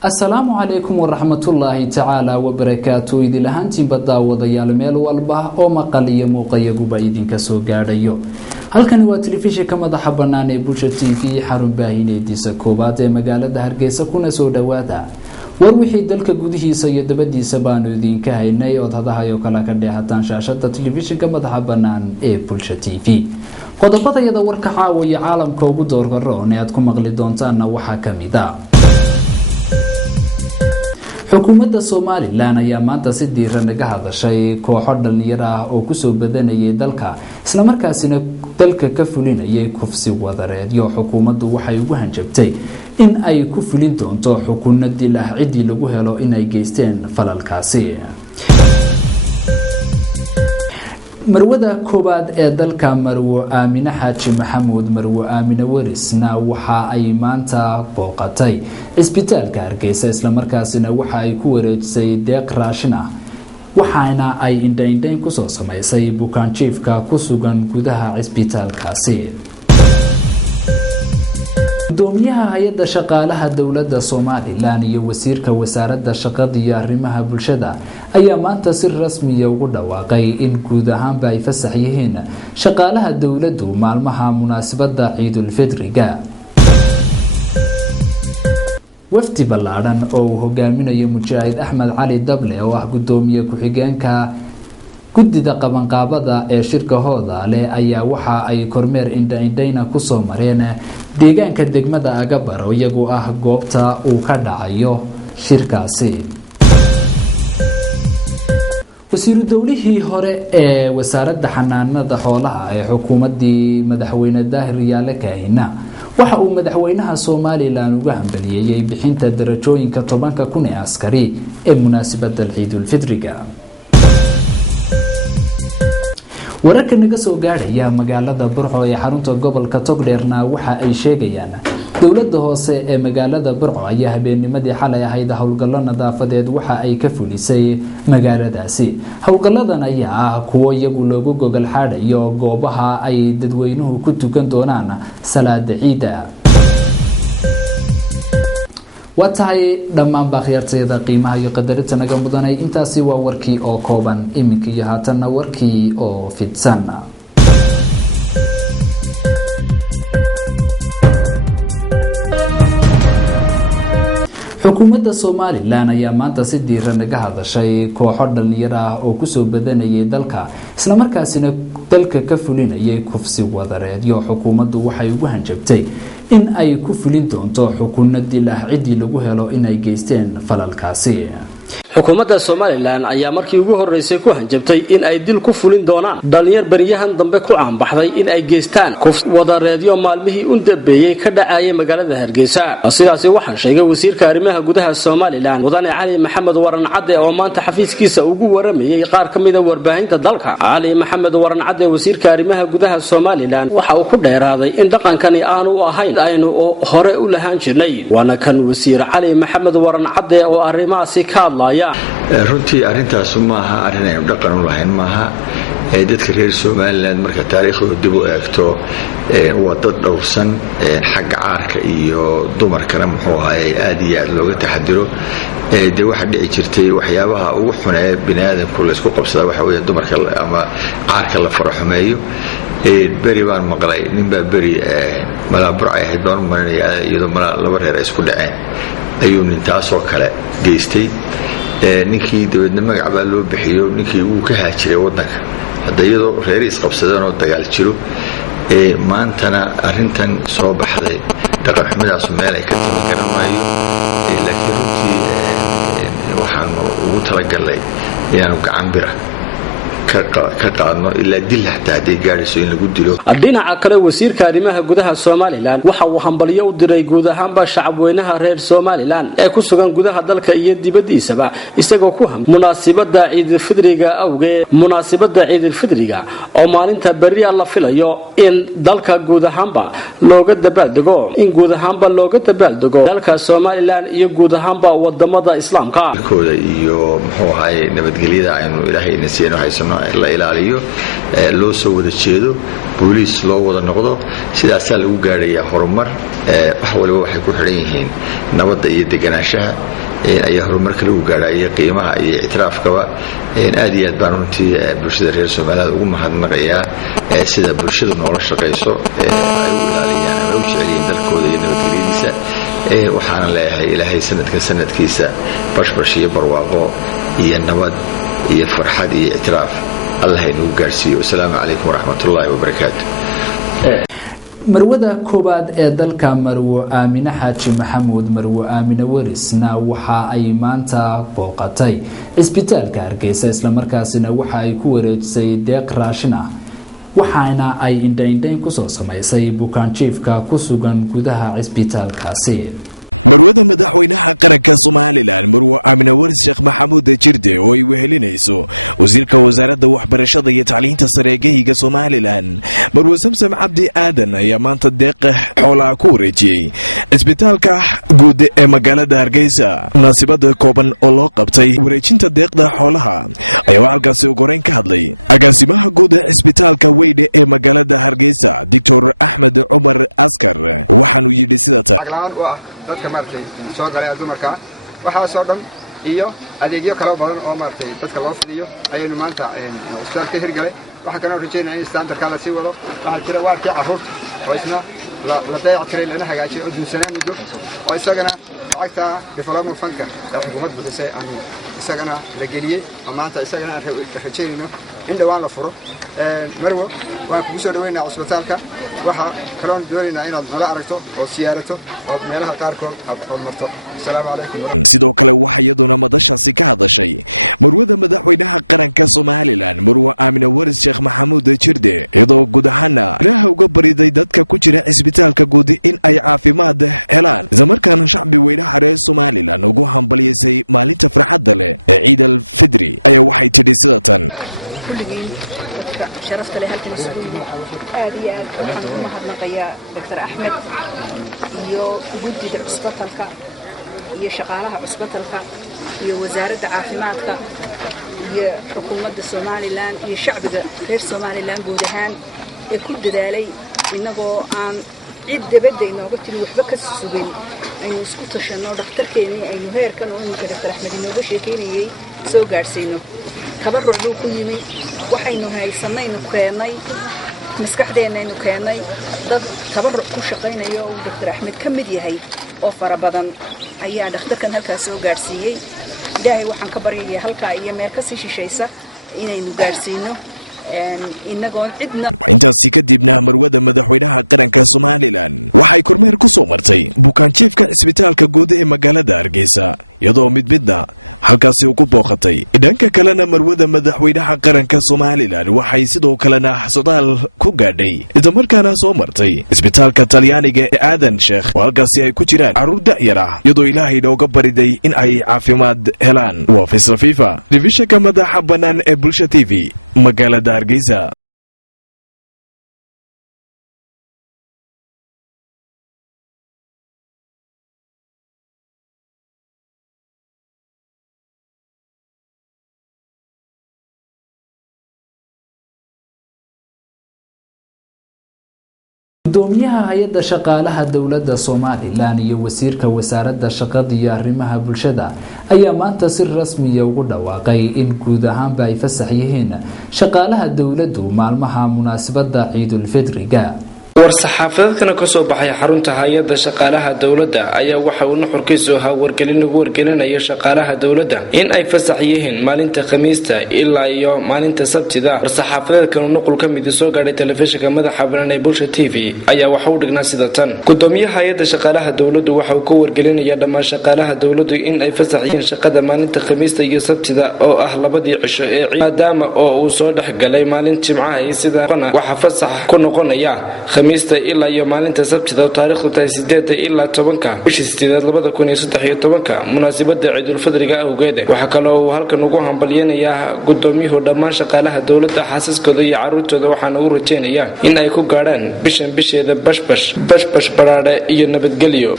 Assalamu alaikum warahmatullahi ta'ala wabarakatuh idil ahaantiin baddaawadayaal meel walba oo maqal iyo muuqayaguba idinka soo gaadhayo halkani waa telefishinka madaxa bannaan ee Bulsha TV xarun baahineediisa koobaad ee magaalada Hargeysa kuna soo dhawaada war wixii dalka gudihiisa iyo dabadiisa baanu idinka haynay oo hadahayo kala ka dheehataan shaashada telefishinka madaxa bannaan ee Bulsha TV qodobada warka caawiya caalamka ugu doorgaroon ee aad ku maqli doontaan waxa kamid ah xukuumadda Soomaaliland ayaa maanta si diiran uga hadashay kooxo dhalinyaro ah oo ku soo badanayay dalka isla markaasina dalka ka fulinayay kufsi wadareed iyo xukuumaddu waxay ugu hanjabtay in ay ku fulin doonto xukunno dil ah cidii lagu helo in ay geysteen falalkaasi marwada koobaad ee dalka Marwo Aamina Xaaji Maxamuud Marwo Aamina Warisna waxa ay maanta booqatay isbitaalka Hargeysa isla markaasina waxa ay ku wareejisay deeq raashin ah waxaana ay indhayn ku soo sameysay bukaan jiifka ku sugan gudaha isbitaalkaasi gudoomiyaha hay'adda shaqaalaha dawladda Soomaaliland iyo wasiirka wasaaradda shaqada iyo arrimaha bulshada ayaa maanta si rasmi ah ugu dhawaaqay in guud ahaanba ay fasax yihiin shaqaalaha dawladdu maalmaha munaasabadda Ciidul Fidriga wafdi ballaaran oo uu hogaaminayo Mujaahid Axmed Cali Dable oo ah gudoomiye ku-xigeenka guddida qabanqaabada ee shirkahooda leh ayaa waxa ay kormeer indhayn ku soo mareen deegaanka degmada Agabar oo iyagu ah goobta uu ka dhacayo shirkaasi wasiiru dawlihii hore ee wasaaradda xanaanada xoolaha ee xukuumadii madaxweyne Daahir Yaale Kaahina waxa uu madaxweynaha Soomaaliland uga hambalyeeyay bixinta darajooyinka 10,000 ee askari ee munaasabadda Ciidul Fidriga wararka naga soo gaadhaya magaalada Burco ee xarunta gobolka Togdheerna waxa ay sheegayaan dawladda hoose ee magaalada Burco ayaa habeennimadii xalay ahayd hawlgallo nadaafadeed waxa ay ka fulisay magaaladaasi hawlgalladan ayaa ah kuwo iyagu loogu gogol xaadhayo goobaha ay dadweynuhu ku tukan doonaan salaada ciida watahay dhammaan baakhiyarteeda qiimaha iyo qadarinta naga mudanay intaasi waa warkii oo kooban iminka iyo haatanna warkii oo fidsan xukuumadda Soomaaliland ayaa maanta si diiran uga hadashay kooxo dhalinyaro ah oo ku soo badanayay dalka isla markaasina dalka ka fulinayay kufsi wadareed iyo xukuumaddu waxay ugu hanjabtay in ay ku fulin doonto xukunno dil ah cidii lagu helo in ay geysteen falalkaasi xukuumadda Soomaaliland ayaa markii ugu horeysay ku hanjabtay in ay dil ku fulin doonaan dhalinyar bariyahan dambe ku aanbaxday in ay geystaan kufsi wadareedyo maalmihii u dambeeyay ka dhacay magaalada Hargeysa sidaas waxa sheegay wasiirka arrimaha gudaha Soomaaliland Mudane Cali Maxamed Waran Cadde oo maanta xafiiskiisa ugu waramayay qaar kamid ah warbaahinta dalka Cali Maxamed Waran Cadde wasiirka arrimaha gudaha Soomaaliland waxa uu ku dheeraaday in dhaqankani aanu ahayn aynu hore u lahaan jirnay waana kan wasiir Cali Maxamed Waran Cadde oo arrimahaasi ka hadlaya runtii arintaas maaha arin ay dhaqan u lahayn maaha dadka reer Soomaaliland marka taariikhdooda dib u eegto waa dad dhowrsan xagga caarka iyo dumarkana muxuu ahaayay aad iyo aad looga taxadiro de waxa dhici jirtay waxyaabaha ugu xun ee bini'aadamku la isku qabsada waxa weeye dumarka ama caarka la faraxumeeyo bari baan maqlay ninbaa bari malaabur ay ahayd baan marinaya iyadoo laba reer ay isku dhaceen ayuu nintaasoo kale geystay ninkii dawladnimo magac baa loo bixiyo ninkii uu ka haajiray wadanka hadda iyadoo reer isqabsadeen oo dagaal jiro maantana arintan soo baxday dhaqan xumidaas meel ay ka timi garanaayo laakiin runtii waxaan ugu talagalay inaanu gacan bira ka qaadno ilaa dil hataa haday gaadhayso in lagu dilo dhinaca kale wasiirka arrimaha gudaha Soomaaliland waxa uu hambalyo u diray guud ahaanba shacabweynaha reer Soomaaliland ee ku sugan gudaha dalka iyo dibadiisaba isagoo ku ham munaasabadda Ciidul Fidriga awgeed munaasabadda Ciidul Fidriga oo maalinta bari la filayo in dalka guud ahaanba looga dabaaldego dalka Soomaaliland iyo guud ahaanba wadamada Islaamka kooda iyo muxuu ahaayay nabadgelyada aynu Ilaahay inasiino haysano la ilaaliyo loo soo wada jeedo booliis loo wada noqdo sidaasaa lagu gaadhayaa horumar wax waliba waxay ku xidhan yihiin nabadda iyo deganaanshaha ayaa horumarka lagu gaadhaya qiimaha iyo ictiraafkaba aad iyo aad baan runtii bulshada reer Soomaaliyeed ugu mahadnaqayaa sida bulshadu noola shaqayso ay u ilaaliyaan ama u jeceliin dalkooda iyo nabadgelyadiisa waxaan leeyahay ilaahay sanadkiisa bashbash iyo barwaaqo iyo nabad iyo farxad iyo ictiraaf Allah inuu gaarsiiyo assalaamu calaykum waraxmatullaahi wabarakaatuh marwada koobaad ee dalka Marwo Aamina Xaaji Maxamuud Marwo Aamina Warisna waxa ay maanta booqatay isbitaalka Hargeysa isla markaasina waxa ay ku wareejisay deeq raashin ah waxaana ay indhayn ku soo sameysay bukaan jiifka ku sugan gudaha isbitaalkaasi marwada madaxweynaha qaranka Soomaaliland Marwo Aamina Waris Sheekh Maxamuud Jirde oo ay wehelinayso wasiirka wasaaradda waxbarashada iyo tacliinta sare ee Soomaaliland Marwo Samsam Cabdi Aadan ayaa maanta deeq xoolaha ku wareejiyay isbitaalka guud ee magaalada Hargeysa munaasabada kooban oo loo qabtay wareejinta deeqda xoolaha ayaa halkaasi ugu horeyn ka hadlay agaasimaha guud ee isbitaalka Weyde ee magaalada Hargeysa Dr. Axmed Umar Askar waxaanu yidhi sida dadka maartay soo galay dumarka waxa soo dhan iyo adeegyo kala badan oo maartay dadka loo fidiyo ayaynu maanta isbitaalka hirgalay waxa kana rajaynaa in standardka la sii wado waxa jira waarkii carruurta oo isna la dayactiray lana hagaajiyo oo dunsanaan muddo oo isagana lacagta development fundka ee xukuumadda bixisay aanu isagana la geliyay maanta isagana rajaynayno in dhawaan la furo marwo waan ku soo dhaweynaa isbitaalka waxa kaloon doonaynaa inaad nala aragto oo siyaarato oo meelaha qaarkood aad marto assalaamu calaykum sidoo kale waxa iyaduna madashaasi ka hadashay marwada madaxweynaha qaranka Soomaaliland Marwo Aamina Waris Sheekh Maxamuud Jirde iyadoo guud ahaan Ilaahay uga bariday dadka ku jira isbitaalka guud in ay caafimaad helaan zamarkan shacbi weynaha reer Soomaaliland ugu hambalyeysay maalinta farxadda leh ee Ciid al-Fidri ayaa waxay tidhi sida tan شرفت لها التنسوي هذه أنا مهضنقيا دكتور أحمد يو جدد عصبتلك يو شغالها عصبتلك يو وزارة عافيماتك يو حكومة الصوماليلاند يو شعب غير الصوماليلاند بودهان يكون دالي إنه عن عيد بدأ إنه قلت له وحبك السجين أي نسكت الشنو دكتور كيني أي نهير كانوا إنه دكتور أحمد إنه بشي كيني سو جارسينو خبر رعدو كيني waxaynu haysanaynu keenay maskaxdeenaynu keenay dad tabaruc ku shaqeynaya oo Dr. Axmed kamid yahay oo fara badan ayaa dhakhtarkan halkaas soo gaarsiiyay ilaahay waxaan ka baryayaa halka iyo meel ka sii shisheeysa inaynu gaarsiino intaasi kadibna marwada madaxweynaha qaranka Soomaaliland waxay kormeer ku soo martay bukaan jiifka isbitaalka guud ee magaalada Hargeysa iyadoo midna halkaasi ugu booqatay dhanka kalena marwada madaxweynaha qaranka Soomaaliland waxay sidoo kalena socdaal ku gaadhay inta markaana soo martay isbitaalka Talyaaniga ee Aadan Sheekh halkaasi ay ku jiraan carruur da'yar ah iyadoo Ilaahay nooga bariday in ay caafimaad helaan waa Faisal Fifa divisionka madaxa banaan ee Bulsha TV magaalada Hargeysa gudoomiyaha hay'adda shaqaalaha dawladda Soomaaliland iyo wasiirka wasaaradda shaqada iyo arrimaha bulshada ayaa maanta si rasmi ah ugu dhawaaqay in guud ahaanba ay fasax yihiin shaqaalaha dawladdu maalmaha munaasabada Ciid al-Fidriga war-saxaafadeedkana ka soo baxay xarunta hay'adda shaqaalaha dawladda ayaa waxa uu nuxurkiisu ahaa wargelin ugu wargelinayo shaqaalaha dawladda in ay fasax yihiin maalinta Khamiista ilaa iyo maalinta Sabtida. war-saxaafadeedkan nuqul ka mid soo gaadhay telefishinka madaxa bannaan ee Bulsha TV ayaa waxa uu dhignaa sida tan: gudoomiyaha hay'adda shaqaalaha dawladdu waxa uu ku wargelinayaa dhammaan shaqaalaha dawladdu in ay fasax yihiin shaqada maalinta Khamiista iyo Sabtida oo ah labadii cisho ee maadaama oo uu soo dhaxgalay maalin Jimcaha sida waxa fasax ku noqonaya khamiista ilaa iyo maalinta sabtida taariikhdu tahay 8 ilaa 10 bishii 8 2013 munaasabada ciidul fidriga awgeed waxa kale oo halkan ugu hambalyeynaya gudoomiyuhu dhammaan shaqaalaha dawladda xaasaskooda iyo caruurtooda waxaana uu rajeynayaa in ay ku gaadhaan bisheeda bashbash baraare iyo nabadgelyo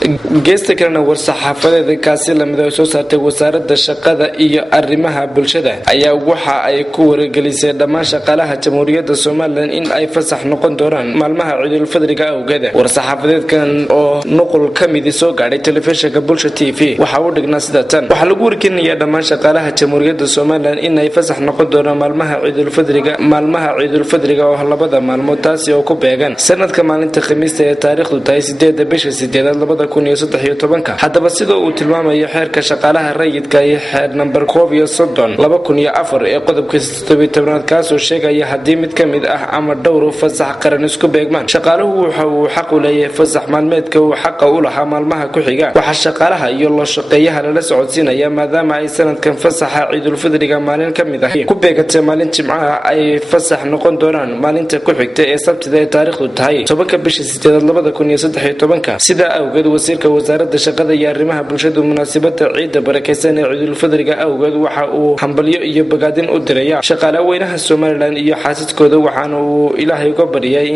geesta kalena war-saxaafadeeda kaasi lamid ah soo saartay wasaaradda shaqada iyo arrimaha bulshada ayaa waxa ay ku wargelisay dhammaan shaqaalaha jamhuuriyadda Soomaaliland in ay fasax noqon doonaan maalmaha ciidul fidriga awgeed war-saxaafadeedkan oo nuqul kamid soo gaadhay telefishinka Bulsha TV waxa uu dhignaa sida tan waxa lagu wargelinayaa dhammaan shaqaalaha jamhuuriyadda Soomaaliland in ay fasax noqon doonaan maalmaha ciidul fidriga oo labada maalmood taasi oo ku beegan sanadka maalinta khamiista ee taariikhdu tahay 8 bisha 8 2013 hadaba sida uu tilmaamayo xeerka shaqaalaha rayidka ee xeer number 2004 ee qodobka 17 kaas oo sheegaya hadii mid kamid ah ama dhowr fasax qaran isku beegmaan shaqaaluhu waxa uu xaq u leeyahay fasax maalmeedka uu xaq u lahaa maalmaha ku xiga waxa shaqaalaha iyo loo shaqeeyaha la socodsiinaya maadaama ay sanadkan fasaxa ciidul fidriga maalin kamid ah ku beegatay maalin jimcaha ay fasax noqon doonaan maalinta ku xigta ee sabtida ee taariikhdu tahay 7 bisha 8 2013 sida awgeed wasiirka wasaaradda shaqada iyo arrimaha bulshada munaasabada ciida barakeysan ee ciidul fidriga awgeed waxa uu hambalyo iyo bogaadin u diray shaqaalaha weynaha Soomaaliland iyo xaasaskooda waxaana uu Ilaahay uga baryay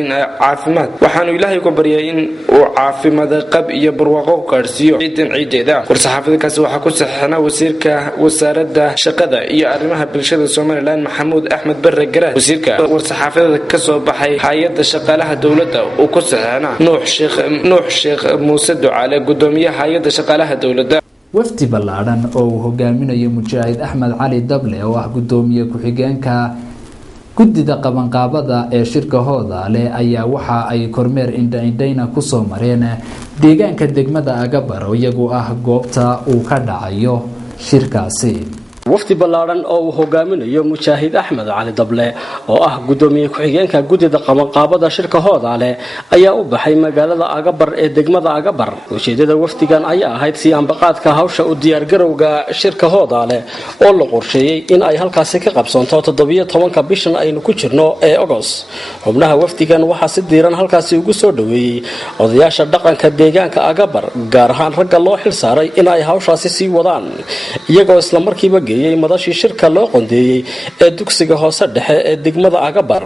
in uu caafimaad qab iyo barwaaqo gaarsiiyo ciideeda war-saxaafadeedkaasi waxa ku saxeexnaa wasiirka wasaaradda shaqada iyo arrimaha bulshada Soomaaliland Maxamuud Axmed Barre Garaad wasiirka war-saxaafadeedka ka soo baxay hay'adda shaqaalaha dawladda oo ku saxeexnaa Nuux Sheekh Muuse Ducaale gudoomiyaha hay'adda shaqaalaha dawladda wafdi ballaaran oo uu hogaaminayo Mujaahid Axmed Cali Dable oo ah gudoomiye ku-xigeenka guddida qabanqaabada ee shirka Hoodaale ayaa waxa ay kormeer indha-indhayna ku soo mareen deegaanka degmada Agabar oo iyagu ah goobta uu ka dhacayo shirkaasi wafdi ballaaran oo uu hogaaminayo Mujaahid Axmed Cali Dable oo ah gudoomiye ku-xigeenka guddida qabanqaabada shirka Hoodaale ayaa u baxay magaalada Agabar ee degmada Agabar ujeedada wafdigan ayaa ahayd si ambaqaadka hawsha u diyaar garowga shirka Hoodaale oo la qorsheeyay in ay halkaasi ka qabsanto 17 bishan aynu ku jirno ee August xubnaha wafdigan waxa si diiran halkaasi ugu soo dhaweeyay odayaasha dhaqanka deegaanka Agabar gaar ahaan ragga loo xil saaray in ay hawshaasi sii wadaan iyagoo isla markiiba madashii shirka loo qondeeyay ee dugsiga hoose dhexe ee degmada Agabar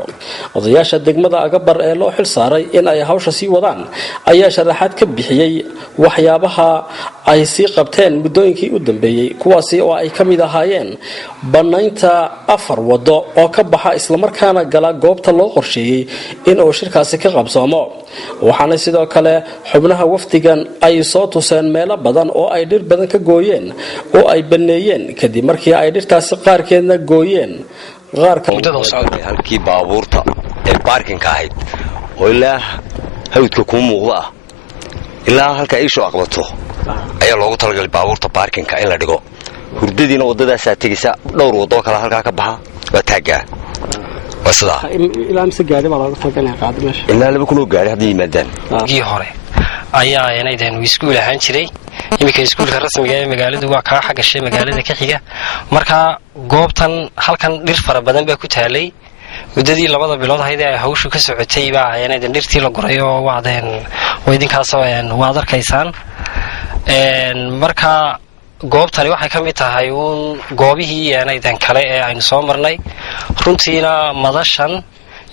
odayaasha degmada Agabar ee loo xil saaray in ay hawsha sii wadaan ayaa sharaxaad ka bixiyay waxyaabaha ay sii qabteen muddooyinkii u dambeeyay kuwaasi oo ay kamid ahaayeen banaynta 4 wado oo ka baxa isla markaana gala goobta loo qorsheeyay in uu shirkaasi ka qabsoomo waxaana sidoo kale xubnaha wafdigan ay soo tuseen meelo badan oo ay dhir badan ka gooyeen oo ay baneeyeen kadib markii ay dhirtaasi qaarkeedna gooyeen halkii baabuurta ee baarkinka ahayd oo ilaa hawdka ku muuqda ah ilaa halka ay soo aqbato ayaa loogu talagalay baabuurta baarkinka in la dhigo hurdadiina wadadaas tegaysa dhowr wado kale halka ka baxa waa taagaa wasada ilaa mise gaari baa lagu talagalay qaadimeesha ilaa laba kuno gaari hadii yimaadaan gii hore ayaa inaydan iskuul ahaan jiray imika iskuulka rasmiga ee magaaladu waa ka xagashay magaalada ka xiga marka goobtan halkan dhir fara badan baa ku taalay muddadii 2 bilood ahayd ee hawshu ka socotay baa inaydan dhirtii la guray oo waadeen weydinkaas waad arkaysaan marka goobtani waxay ka mid tahay goobihii inaydan kale ee aynu soo marnay runtiina madashan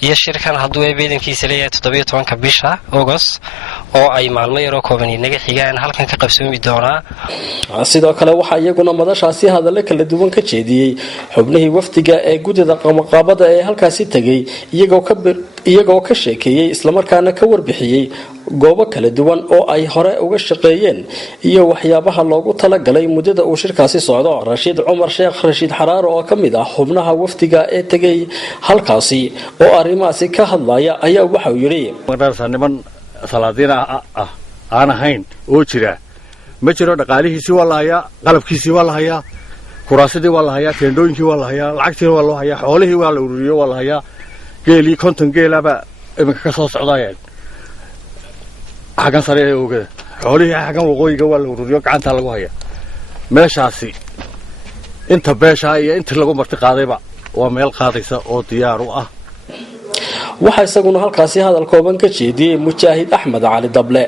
iyo shirkan hadduu eedankiisa leeyahay 17 bisha August oo ay maalmo yar oo kooban inaga xigaan halkan ka qabsoomi doonaa sidoo kale waxa iyaguna madashaasi hadallo kala duwan ka jeediyay xubnihii wafdiga ee guddida qabanqaabada ee halkaasi tagay iyagoo ka sheekeeyay isla markaana ka warbixiyay goobo kala duwan oo ay hore uga shaqeeyeen iyo waxyaabaha loogu talagalay muddada uu shirkaasi socdo Rashiid Cumar Sheekh Rashiid Xaraaro oo kamid ah xubnaha wafdiga ee tagay halkaasi oo arrimahaasi ka hadlaya ayaa waxa uu yiri niman salaadiin aan ahayn oo jira ma jiro dhaqaalihiisii waa la hayaa qalabkiisii waa la hayaa kuraasadii waa la hayaa teendooyinkii waa la hayaa lacagtii waa loo hayaa xoolihii waa la ururiyo waa la hayaa geelii konton geelaba iminka ka soo socdaayeen xagan sare ee oogada xoolihii xagan waqooyiga waa la ururiyo gacanta lagu hayaa meeshaasi inta beesha iyo inta lagu marti qaadayba waa meel qaadaysa oo diyaar u ah waxaa isaguna halkaasi hadal kooban ka jeediyey mujaahid axmed cali dable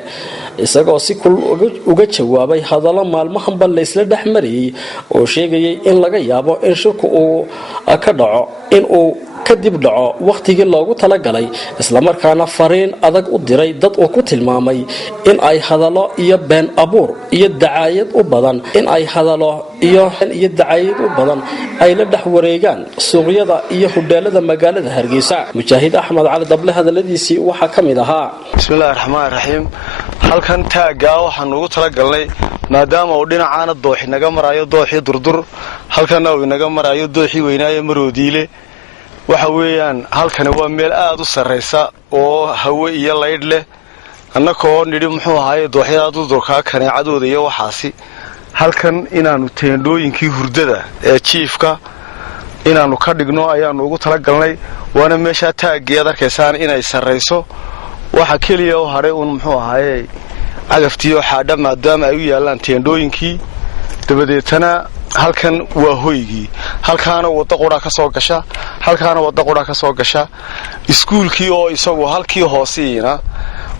isagoo si kulul uga jawaabay hadallo maalmahanba laysla dhex marayay oo sheegayay in laga yaabo in shirku uu ka dhaco in uu kadib dhaco wakhtigii loogu talagalay islamarkaana fariin adag u diray dad uu ku tilmaamay in ay hadallo iyo been abuur iyo dacaayad u badan ay la dhex wareegaan suuqyada iyo hudheelada magaalada Hargeysa. Mujaahid Axmed Cali Dable hadaladiisii waxaa ka mid ahaa bismillaahir rahmaanir rahiim halkan taaga waxaan ugu talagalnay maadaama uu dhinacaana dooxi naga marayo dooxi durdur halkana uu naga marayo dooxi weynaaye maroodiile waxa weeyaan halkan waa meel aad u sareysa oo hawo iyo laydh leh annagoo nidhi muxuu ahaayay dooxyada durdurka kaneecadooda iyo waxaasi halkan inaanu teendhooyinkii hurdada ee jiifka inaanu ka dhigno ayaanu ugu talagalnay waana meesha taageed arkaysaan inay sareyso waxa kaliya oo haray uu muxuu ahaayay cagaftiyo xaadha maadaama ay u yaalaan teendhooyinkii dabadeetana halkan waa hoygii halkaana wada qura ka soo gasha halkaana wada qura ka soo gasha iskuulkii oo isagu halkii hooseeyna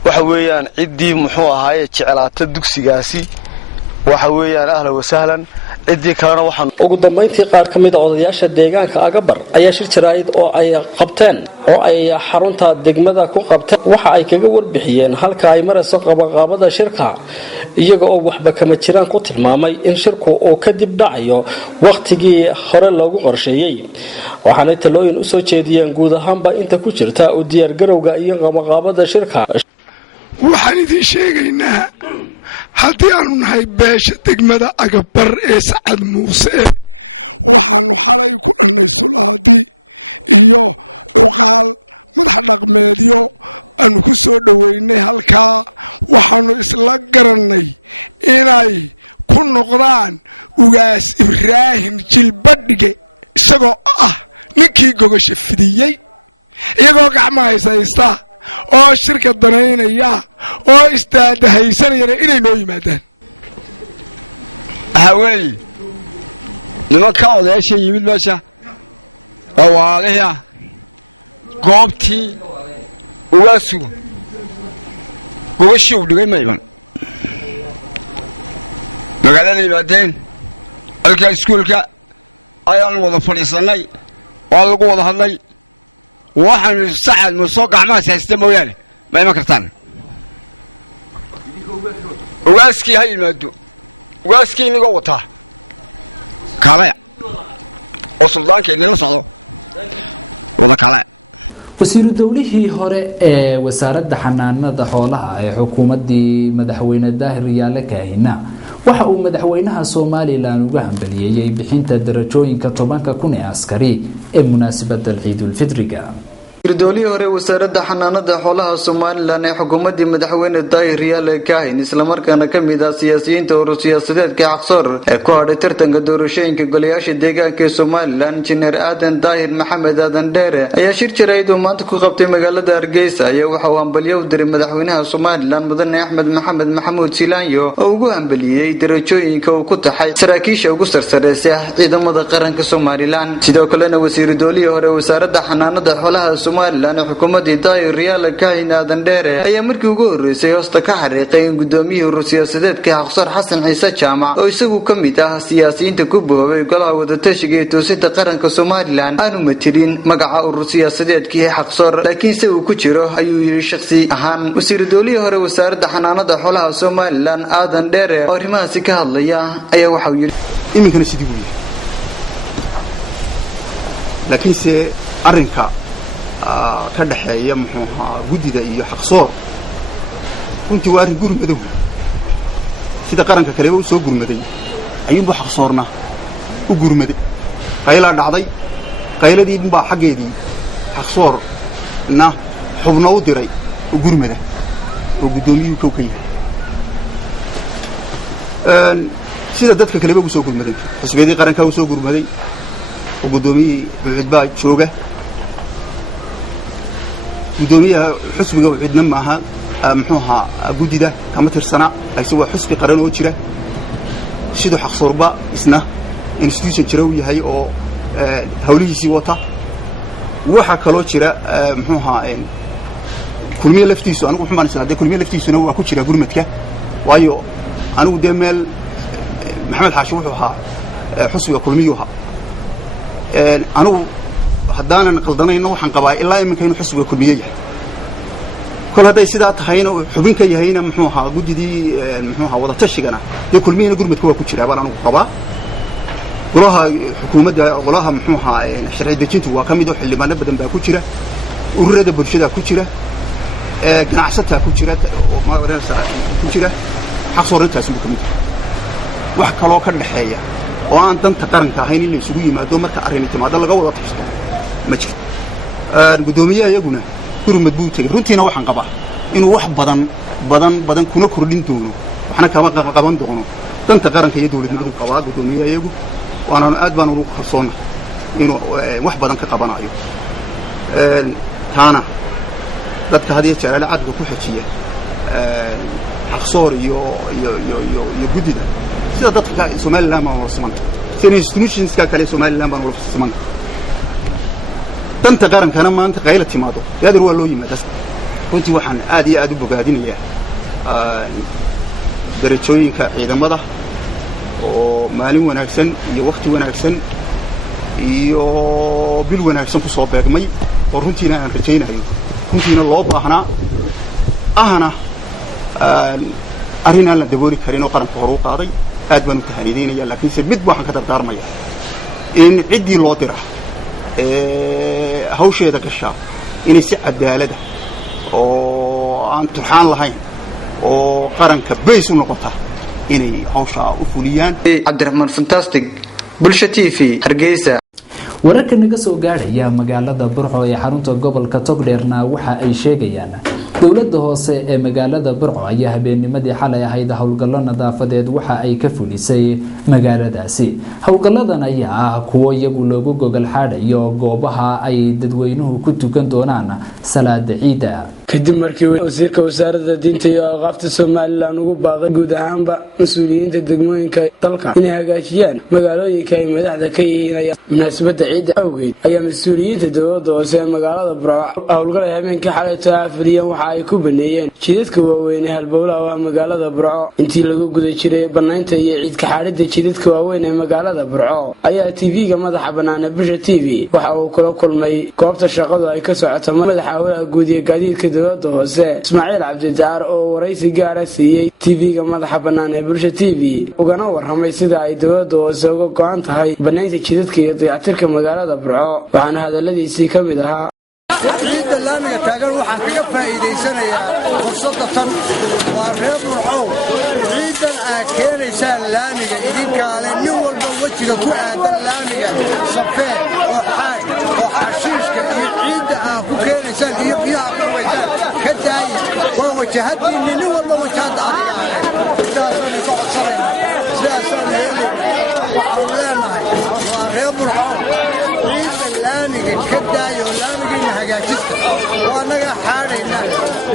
waxa weeyaan cidii muxuu ahaayay jecelaata dugsigaasi waxa weeyaan ahla wasahlan cidii kalena waxaan ugu dambeyntii qaar ka mid ah odayaasha deegaanka Agabar ayaa shir jaraa'id oo ay qabteen oo ay xarunta degmada ku qabteen waxa ay kaga warbixiyeen halka ay marayso qabaqabada shirka iyaga oo waxba kama jiraan ku tilmaamay in shirku uu kadib dhacayo waqtigii hore loogu qorsheeyay waxaana talooyin u soo jeediyeen guud ahaanba inta ku jirta oo diyaar garowga iyo qabaqabada shirka waxaan idin sheegaynaa haddii aanu nahay beesha degmada Agabar ee Sacad Muuse waxaanu xalay ku dhannay sulaadii iyo cuqaal madax dhaqmeedyo aanu ku soo dhaweynay halkaa waxaanu isla garannay inay ku noqdaan ugaas Ibraahim Jilbadhige isagoo ah ninkii gogasha fidiyey iyagoo gacmaha haysta oo shirka danaynaya oo istaadahaysanayna inay noo yimaadaan hawey nimanka odayaasha yimid meesha awaalaya goobtii ugaasku gogashii u dhigay mayban magaalada yimaadeen halka iskuulka ayaan wada fadhiisanay waa lagu wada hadlay waxaan Sacad Muuse gacmaha haysta mooyaane ma iman kartaan ugaaskii ha yimaado ugaaskii niga wata kale oo suldaankeena la socdo wada kale wasiiru dawlihii hore ee wasaaradda xanaanada xoolaha ee xukuumadii madaxweyne Daahir Yaale Kaahina waxa uu madaxweynaha Soomaaliland uga hambalyeeyay bixinta darajooyinka 10,000 ee askari ee munaasabada Ciidul Fidriga Dowladii hore wasaaradda xanaanada xoolaha Soomaaliland ee xukuumadii madaxweyne Daahir Yaale Kaahin isla markaana kamid ah siyaasiyiinta siyaasadeedka Aqsoor ee ku hadhay tartanka doorashooyinka golayaasha deegaanka ee Soomaaliland Injineer Aadan Daahir Maxamed Aadan Dheere ayaa shir jaraa'id oo maanta ku qabtay magaalada Hargeysa ayaa waxa uu hambalyo u diray madaxweynaha Soomaaliland Mudane Axmed Maxamed Maxamuud Silaanyo oo ugu hambaliyay darajooyinka uu ku taxay saraakiisha ugu sarsareysay ciidamada qaranka Soomaaliland sidoo kalena wasiiru dawladii hore wasaaradda xanaanada xoolaha Soomaaliland xukuumadii Daahir Yaale Kaahin Aadan Dheere ayaa markii ugu horeysay hoosta ka xariiqay in gudoomiyihii siyaasadeedka Aqsoor Xasan Ciise Jaamac oo isagu kamid ah siyaasiyiinta ku boobay golaha wadatashiga ee toosinta qaranka Soomaaliland aanu matalin magaca siyaasadeedka Aqsoor laakiin se uu ku jiro ayuu yiri shakhsi ahaan wasiir dawladii hore wasaaradda xanaanada xoolaha Soomaaliland Aadan Dheere oo arrimahaasi ka hadlaya ayaa waxa uu yiri iminkana sidii buu yahay laakiin se arrinka ka dhaxeeya muxuu ahaa gudida iyo Aqsoor runtii waa arrin gurmadow sida qaranka kale uu soo gurmaday ayuu Aqsoorna u gurmaday qayla dhacday qayladii baa xageedii Aqsoor na xubno u diray u gurmada oo gudoomiyuu ka yahay sida dadka kale uu soo gurmaday xisbiyadii qaranka uu soo gurmaday oo gudoomiyii Buuxdbaa jooga gudoomiyaha xisbiga cidna ma aha muxuu ahaa gudida kama tirsana ayagoo xisbi qaran oo jira sidoo Aqsoorba isna institution jira uu yahay oo hawlihiisii wata waxa kaloo jira muxuu ahaa kulmiye laftiisu anigu waxaan isla kulmiye laftiisuna waa ku jira gurmadka waayo anigu de meel maxamed xaashi wuxuu ahaa xusbiga kulmiyuha anigu haddaanan qaldanayno waxaan qabaa ilaa iminka inuu xusbiga kulmiye yahay kol hadday sidaa tahayna xubin ka yahayna muxuu ahaa guddidii muxuu ahaa wada tashigana dee kulmiyana gurmadka waa ku jiraa baan anigu qabaa golaha xukuumadda golaha muxuu ahaa sharci dejintu waa ka mid oo xildhibaano badan baa ku jira ururada bulshada ku jira ganacsataa ku jira oo maareynaysa ku jira xaqsoorintaas mid ka mid wax kaloo ka dhaxeeya oo aan danta qaranka ahayn in la isugu yimaado marka arrin timaado laga wada tashado ma jirto gudoomiyaha iyaguna gurmad buu tagay runtiina waxaan qabaa inuu wax badan kuna kordhin doono waxna kama qaban doono danta qaranka iyo dawladnimadu qabaa gudoomiyaha iyagu waana aad baan ugu kalsoona inuu wax badan ka qabanayo taana dadka hadiya jaraale cadga ku xajiya xaqsoor iyo guddida sida dadka Soomaaliland ma wada siman sida institutionska kale Soomaaliland baan wada siman danta qarankana maanta qayla timaado yaadir waa loo yimaada runtii waxaan aad iyo aad u bogaadinayaa darajooyinka ciidamada oo maalin wanaagsan iyo waqti wanaagsan iyo bil wanaagsan ku soo beegmay oo runtiina aan rajaynayo runtiina loo baahnaa ahna arrin aan la dabooli karin oo qaranka hor u qaaday aad baan u tahaniideynaya laakiinse mid waxaan ka dardaarmaya in ciddii loo dira hawsheeda gashaa inay si cadaalada oo aan turxaan lahayn oo qaranka bays u noqota inay hawsha u fuliyaan. Cabdiraxmaan Fantastic, Bulsha TV, Hargeysa. wararka naga soo gaadhaya magaalada Burco ee xarunta gobolka Togdheerna waxa ay sheegayaan dawladda hoose ee magaalada Burco ayaa habeennimadii xalay ahayd hawlgallo nadaafadeed waxa ay ka fulisay magaaladaasi. hawlgalladan ayaa ah kuwo iyagu loogu gogol xaadhayo goobaha ay dadweynuhu ku tukan doonaan salaada ciida. kadib markii wasiirka wasaaradda diinta iyo aqaafta Soomaaliland ugu baaqay guud ahaanba mas'uuliyiinta degmooyinka dalka inay hagaajiyaan magaalooyinka ay madaxda ka yihiin munaasabadda ciida awgeed ayaa mas'uuliyiinta dowladda hoose ee magaalada Burco hawlgal ay habeenkii xalay taafiriyeen waxa ay ku baneeyeen jidadka waaweyn ee halbowlaha magaalada Burco intii lagu guda jiray banaynta iyo ciidka xaaladda jidadka waaweyn ee magaalada Burco ayaa TV-ga madaxa bannaan ee Bulsha TV waxa uu kula kulmay goobta shaqadu ay ka socoto madaxa hawlaha guud ee gaadiidka dowladda hoose Ismaaciil Cabdidaar oo waraysi gaar ah siiyay TV-ga madaxa bannaan ee Bulsha TV ugana warramay sida ay dowladda hoose uga go'an tahay banaynta jidadka iyo dayactirka magaalada Burco waxaana hadaladiisii ka mid ahaa ciidda laamiga taagan waxaan kaga faa'iidaysanayaa fursadda tan waa reer Burco ciidan aad keenaysaan laamiga idinkaale nin walba wejiga ku aadan laamiga safee oo xaaj oo xashiishka iyo ciidda aad ku keenaysaan iyo biyaha ku weysaan ka daayi waa wajahadii nin walba wajahada sidaasaan iga codsanaya sidaasaan waxaan leenahay waa reer Burco ciidda laamiga ka daayo laamiga hagaajista waa naga xaadayna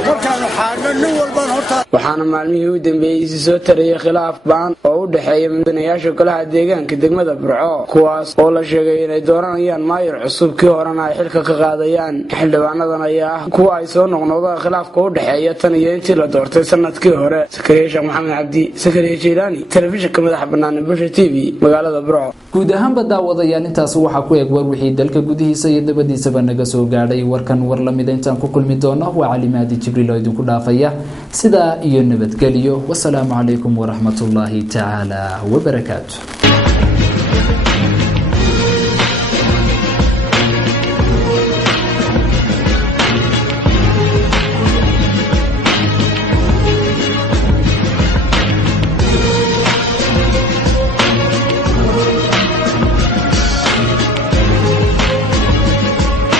markaanu xaadno nin walbaan horta waxaana maalmihii u dambeeyay soo tarayay khilaaf baan oo u dhaxeeya madaxweynayaasha golaha deegaanka degmada Burco kuwaas oo la sheegay inay dooranayaan maayir cusub kii horena ay xilka ka qaadayaan xildhibaanadan ayaa ah kuwa ay soo noqnoqdaan khilaafka u dhaxeeya tan iyo intii la doortay sanadkii hore Sakariya Maxamed Cabdi Sakariya Jeylani telefishinka madaxa bannaan ee Bulsha TV magaalada Burco guud ahaanba daawadayaal intaas waxa ku eeg war wixii dalka gudihiisa iyo dabadiisaba naga soo gaadhay warkan war lamid intaan ku kulmi doono waa Cali Mahdi Jibriil oo idinku dhaafaya sida iyo nabadgelyo wassalaamu calaykum waraxmatullaahi tacaala wabarakaatuh.